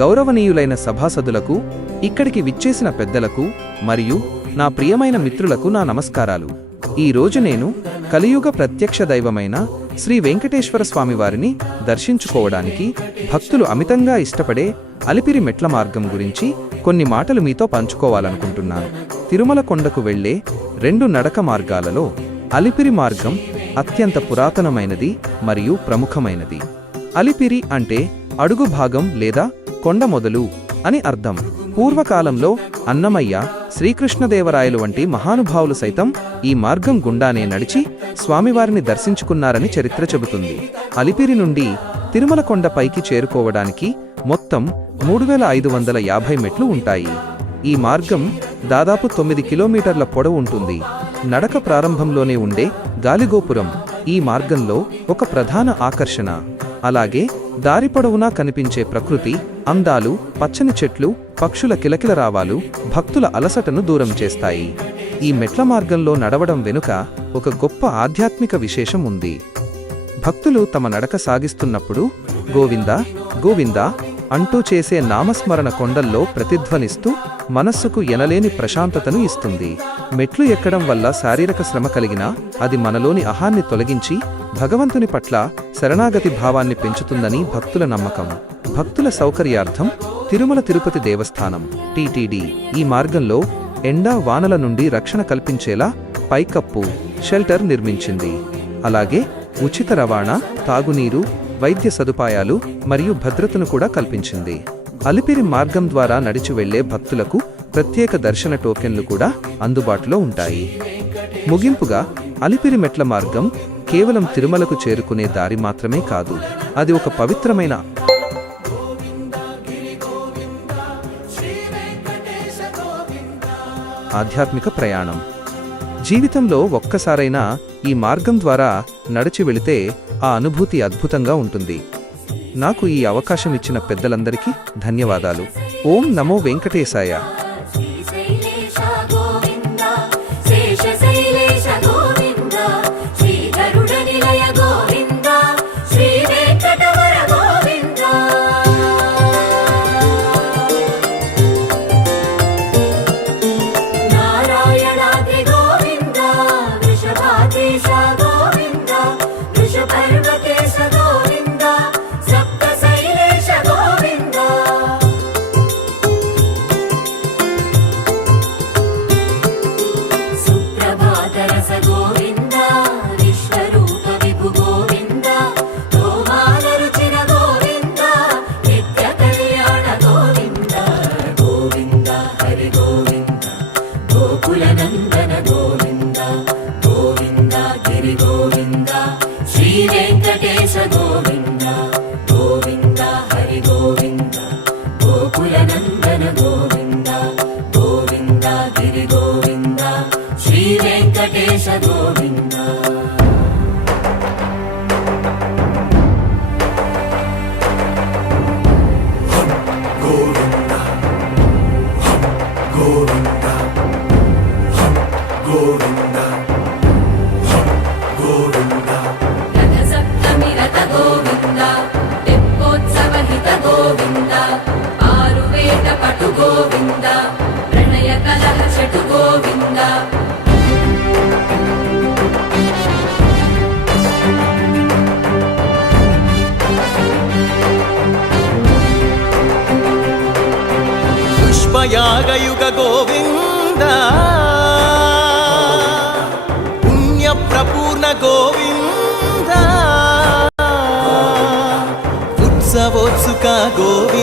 గౌరవనీయులైన సభాసదులకు, ఇక్కడికి విచ్చేసిన పెద్దలకు మరియు నా ప్రియమైన మిత్రులకు నా నమస్కారాలు. ఈ రోజు నేను కలియుగ ప్రత్యక్ష దైవమైన శ్రీ వెంకటేశ్వర స్వామివారిని దర్శించుకోవడానికి భక్తులు అమితంగా ఇష్టపడే అలిపిరి మెట్ల మార్గం గురించి కొన్ని మాటలు మీతో పంచుకోవాలనుకుంటున్నాను. తిరుమల కొండకు వెళ్లే 2 నడక మార్గాలలో అలిపిరి మార్గం అత్యంత పురాతనమైనది మరియు ప్రముఖమైనది. అలిపిరి అంటే అడుగు భాగం లేదా కొండ మొదలు అని అర్థం. పూర్వకాలంలో అన్నమయ్య, శ్రీకృష్ణదేవరాయలు వంటి మహానుభావులు సైతం ఈ మార్గం గుండానే నడిచి స్వామివారిని దర్శించుకున్నారని చరిత్ర చెబుతుంది. అలిపిరి నుండి తిరుమల కొండ పైకి చేరుకోవడానికి మొత్తం 3550 మెట్లు ఉంటాయి. ఈ మార్గం దాదాపు 9 కిలోమీటర్ల పొడవు ఉంటుంది. నడక ప్రారంభంలోనే ఉండే గాలిగోపురం ఈ మార్గంలో ఒక ప్రధాన ఆకర్షణ. అలాగే దారి పొడవునా కనిపించే ప్రకృతి అందాలు, పచ్చని చెట్లు, పక్షుల కిలకిలరావాలు భక్తుల అలసటను దూరం చేస్తాయి. ఈ మెట్ల మార్గంలో నడవడం వెనుక ఒక గొప్ప ఆధ్యాత్మిక విశేషం ఉంది. భక్తులు తమ నడక సాగిస్తున్నప్పుడు గోవిందా గోవిందా అంటూ చేసే నామస్మరణ కొండల్లో ప్రతిధ్వనిస్తూ మనస్సుకు ఎనలేని ప్రశాంతతను ఇస్తుంది. మెట్లు ఎక్కడం వల్ల శారీరక శ్రమ కలిగినా అది మనలోని అహాన్ని తొలగించి భగవంతుని పట్ల శరణాగతి భావాన్ని పెంచుతుందని భక్తుల నమ్మకం. భక్తుల సౌకర్యార్థం తిరుమల తిరుపతి దేవస్థానం టీటీడీ ఈ మార్గంలో ఎండా వానల నుండి రక్షణ కల్పించేలా పైకప్పు షెల్టర్ నిర్మించింది. అలాగే ఉచిత రవాణా, తాగునీరు, వైద్య సదుపాయాలు మరియు భద్రతను కూడా కల్పించింది. అలిపిరి మార్గం ద్వారా నడిచి వెళ్లే భక్తులకు ప్రత్యేక దర్శన టోకెన్లు కూడా అందుబాటులో ఉంటాయి. ముగింపుగా, అలిపిరి మెట్ల మార్గం కేవలం తిరుమలకు చేరుకునే దారి మాత్రమే కాదు, అది ఒక పవిత్రమైన ఆధ్యాత్మిక ప్రయాణం. జీవితంలో ఒక్కసారైనా ఈ మార్గం ద్వారా నడిచి వెళితే ఆ అనుభూతి అద్భుతంగా ఉంటుంది. నాకు ఈ అవకాశం ఇచ్చిన పెద్దలందరికీ ధన్యవాదాలు. ఓం నమో వెంకటేశాయ. గోకులనందన గోవింద గోవింద గిరి గోవింద శ్రీ వెంకటేశ గోవింద గోవింద హరి గోవింద గోకులనందన గోవింద గోవింద గిరి గోవింద శ్రీ వెంకటేశ గోవింద. పుష్పయాగయుగ గోవింద పుణ్యప్రపూర్ణ గోవింద ఉత్సవోత్సుక గోవింద